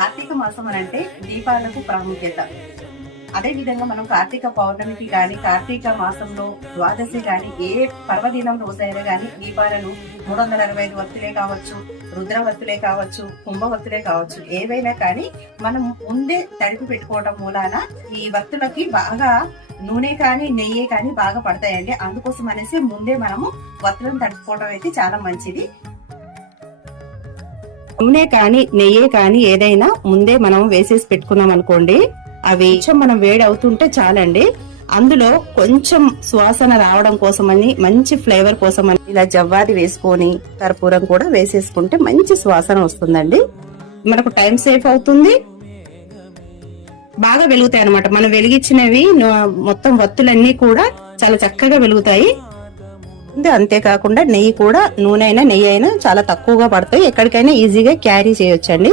కార్తీక మాసం అని అంటే దీపాలకు ప్రాముఖ్యత. అదే విధంగా మనం కార్తీక పౌర్ణమికి కానీ కార్తీక మాసంలో ద్వాదశి కానీ ఏ పర్వదినం రోజైనా కానీ దీపాలను మూడు వందల అరవై ఐదు వత్తులే కావచ్చు రుద్రవత్తులే కావచ్చు కుంభవత్తులే కావచ్చు ఏవైనా కానీ మనం ముందే తడిపి పెట్టుకోవడం మూలాన ఈ వత్తులకి బాగా నూనె కానీ నెయ్యి కానీ బాగా పడతాయండి. అందుకోసం అనేసి ముందే మనము వత్తులను తడుపుకోవడం అయితే చాలా మంచిది. నూనె కానీ నెయ్యి కానీ ఏదైనా ముందే మనం వేసేసి పెట్టుకున్నాం అనుకోండి అవి కొంచెం మనం వేడి అవుతుంటే చాలండి. అందులో కొంచెం సువాసన రావడం కోసమని మంచి ఫ్లేవర్ కోసమని ఇలా జవ్వాది వేసుకొని కర్పూరం కూడా వేసేసుకుంటే మంచి సువాసన వస్తుందండి. మనకు టైం సేఫ్ అవుతుంది. బాగా వెలుగుతాయి అనమాట మనం వెలిగించినవి మొత్తం వత్తులన్నీ కూడా చాలా చక్కగా వెలుగుతాయి. అంతేకాకుండా నెయ్యి కూడా నూనె అయినా నెయ్యి అయినా చాలా తక్కువగా పడతాయి. ఎక్కడికైనా ఈజీగా క్యారీ చేయొచ్చండి.